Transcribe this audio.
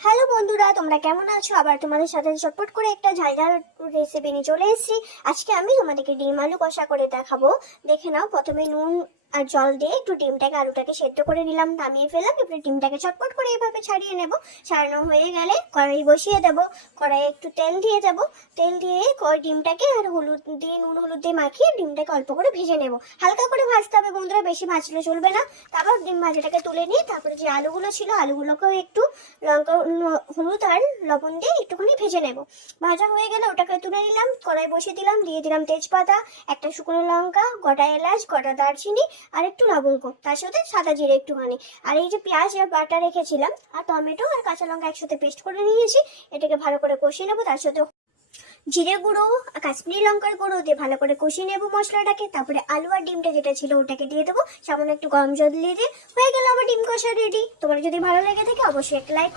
Hello বন্ধুরা, তোমরা কেমন আছো? আবার তোমাদের সাথে চটপট করে একটা ঝাল ঝাল রেসিপি নিয়ে চলে এসেছি। আজকে আমি তোমাদেরকে ডিম আলু কষা করে দেখাবো। দেখে নাও, প্রথমে নুন আর জল দিয়ে একটু ডিমটাকে আলুটাকে সেদ্ধ করে নিলাম, নামিয়ে ফেলাম। এবারে ডিমটাকে চটপট করে এভাবে ছাড়িয়ে নেব। ছাড়ানো হয়ে গেলে কড়াই বসিয়ে দেবো। কড়াইয়ে একটু তেল দিয়ে দেবো। তেল দিয়ে ডিমটাকে আর হলুদ দিয়ে নুন হলুদ দিয়ে মাখিয়ে ডিমটাকে অল্প করে ভেজে নেব। হালকা করে ভাজতে হবে বন্ধুরা, বেশি ভাজলে চলবে না। তারপর ডিম ভাজাটাকে তুলে নিয়ে তারপরে যে আলুগুলো ছিল আলুগুলোকেও একটু লঙ্কা হলুদ আর লবণ দিয়ে একটুখানি ভেজে নেব। ভাজা হয়ে গেলে ওটাকে তুলে নিলাম, কড়াই বসিয়ে দিলাম, দিয়ে দিলাম তেজপাতা, একটা শুকনো লঙ্কা, গোটা এলাচ, গোটা দারচিনি আর একটু লবঙ্গ, তার সাথে সাদা জিরে একটুখানি। আর এই যে পেঁয়াজ আর বাটা রেখেছিলাম আর টমেটো আর কাঁচা লঙ্কা একসাথে পেস্ট করে নিয়েছি, এটাকে ভালো করে কষিয়ে নেবো। তার সাথে জিরে গুঁড়ো আর কাশ্মীরি লঙ্কার গুঁড়ো দিয়ে ভালো করে কষিয়ে নেবো মশলাটাকে। তারপরে আলু আর ডিমটা যেটা ছিল ওটাকে দিয়ে দেবো, সামান্য একটু গরম জল দিয়ে হয়ে গেল আমার ডিম কষা রেডি। তোমার যদি ভালো লেগে থাকে অবশ্যই একটা লাইক